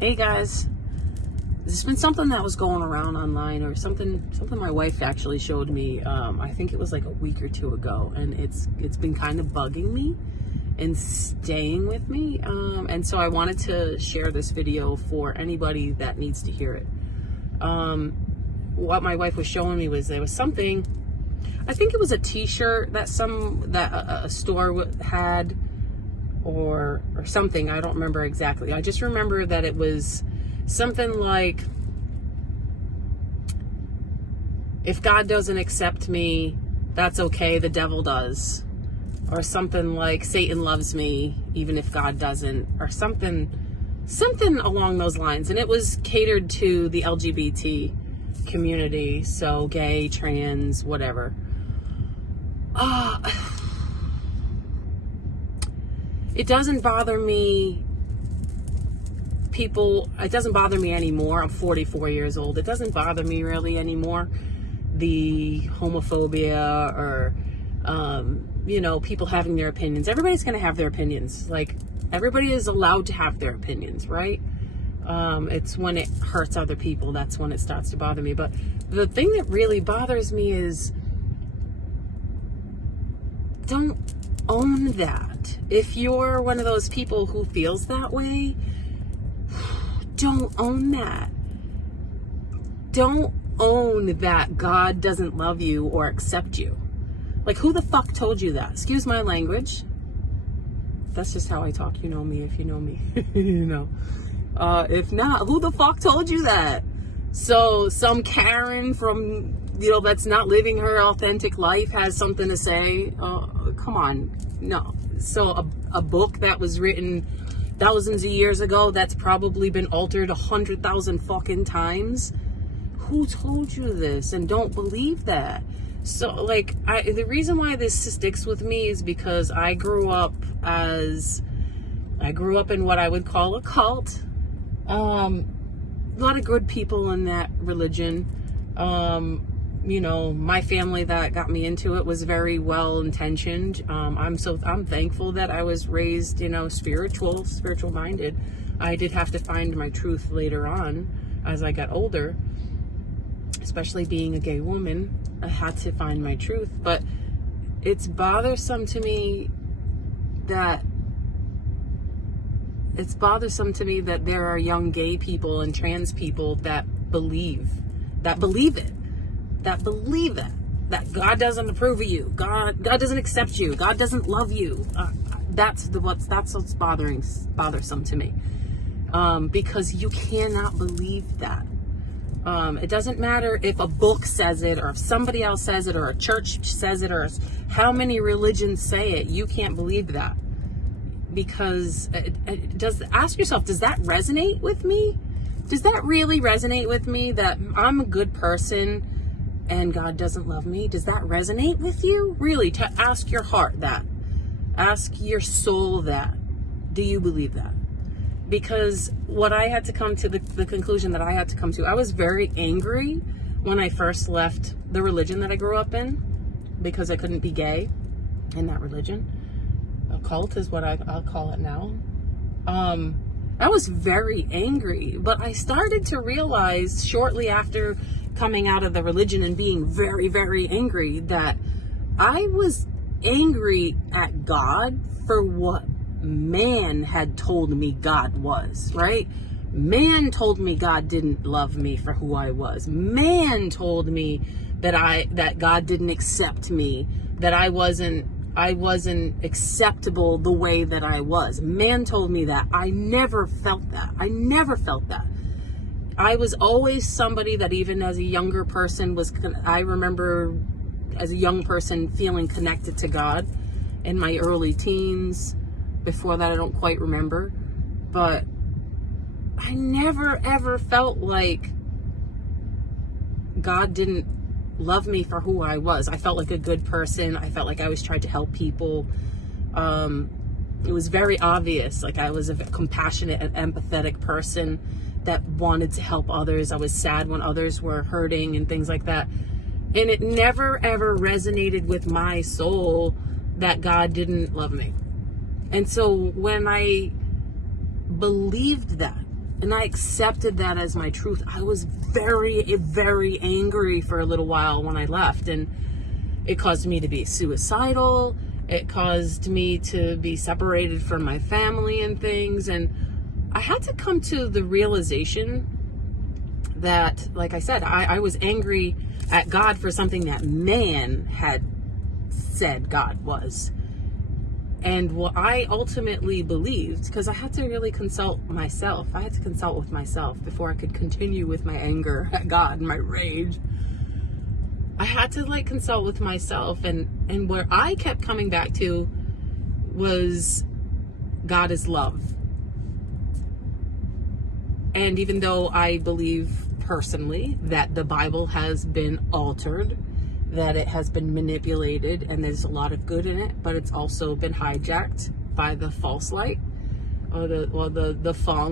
Hey guys, there's been something that was going around online, or something my wife actually showed me. I think it was like a week or two ago, and it's been kind of bugging me and staying with me. And so I wanted to share this video for anybody that needs to hear it. What my wife was showing me was there was something. I think it was a T-shirt that a store had. Or something. I don't remember exactly. I just remember that it was something like, if God doesn't accept me, that's okay, the devil does. Or something like, Satan loves me even if God doesn't, or something along those lines. And it was catered to the LGBT community, so gay, trans, whatever. It doesn't bother me, it doesn't bother me anymore. I'm 44 years old. It doesn't bother me really anymore, the homophobia or, people having their opinions. Everybody's going to have their opinions. Like, everybody is allowed to have their opinions, right? It's when it hurts other people, that's when it starts to bother me. But the thing that really bothers me is, don't own that. If you're one of those people who feels that way, don't own that. Don't own that God doesn't love you or accept you. Like, who the fuck told you that? Excuse my language. That's just how I talk. You know me if you know me. You know. If not, who the fuck told you that? So some Karen from, that's not living her authentic life has something to say. Come on. No. So a book that was written thousands of years ago, that's probably been altered 100,000 fucking times. Who told you this? And don't believe that. So, the reason why this sticks with me is because I grew up in what I would call a cult. A lot of good people in that religion. My family that got me into it was very well intentioned. I'm thankful that I was raised, spiritual minded. I did have to find my truth later on as I got older, especially being a gay woman. I had to find my truth, but it's bothersome to me that there are young gay people and trans people that believe it. That God doesn't approve of you. God doesn't accept you. God doesn't love you. That's what's bothersome to me. Because you cannot believe that. It doesn't matter if a book says it, or if somebody else says it, or a church says it, or how many religions say it. You can't believe that. Because ask yourself, does that resonate with me? Does that really resonate with me, that I'm a good person and God doesn't love me? Does that resonate with you? Really, to ask your heart that. Ask your soul that. Do you believe that? Because what I had to come to, the conclusion that I had to come to, I was very angry when I first left the religion that I grew up in, because I couldn't be gay in that religion. A cult is what I'll call it now. I was very angry, but I started to realize shortly after coming out of the religion and being very, very angry, that I was angry at God for what man had told me God was, right? Man told me God didn't love me for who I was. Man told me that God didn't accept me, that I wasn't acceptable the way that I was. Man told me that. I never felt that. I was always somebody that, even as a younger person, I remember as a young person feeling connected to God in my early teens. Before that, I don't quite remember. But I never ever felt like God didn't love me for who I was. I felt like a good person. I felt like I always tried to help people. It was very obvious. Like, I was a compassionate and empathetic person that wanted to help others. I was sad when others were hurting and things like that. And it never ever resonated with my soul that God didn't love me. And so when I believed that, And I accepted that as my truth. I was very, very angry for a little while when I left, and it caused me to be suicidal. It caused me to be separated from my family and things. And I had to come to the realization that, like I said, I was angry at God for something that man had said God was. And what I ultimately believed, because I had to really consult myself. I had to consult with myself before I could continue with my anger at God and my rage. I had to consult with myself, and where I kept coming back to was God is love. And even though I believe personally that the Bible has been altered, that it has been manipulated, and there's a lot of good in it, but it's also been hijacked by the false light, or the false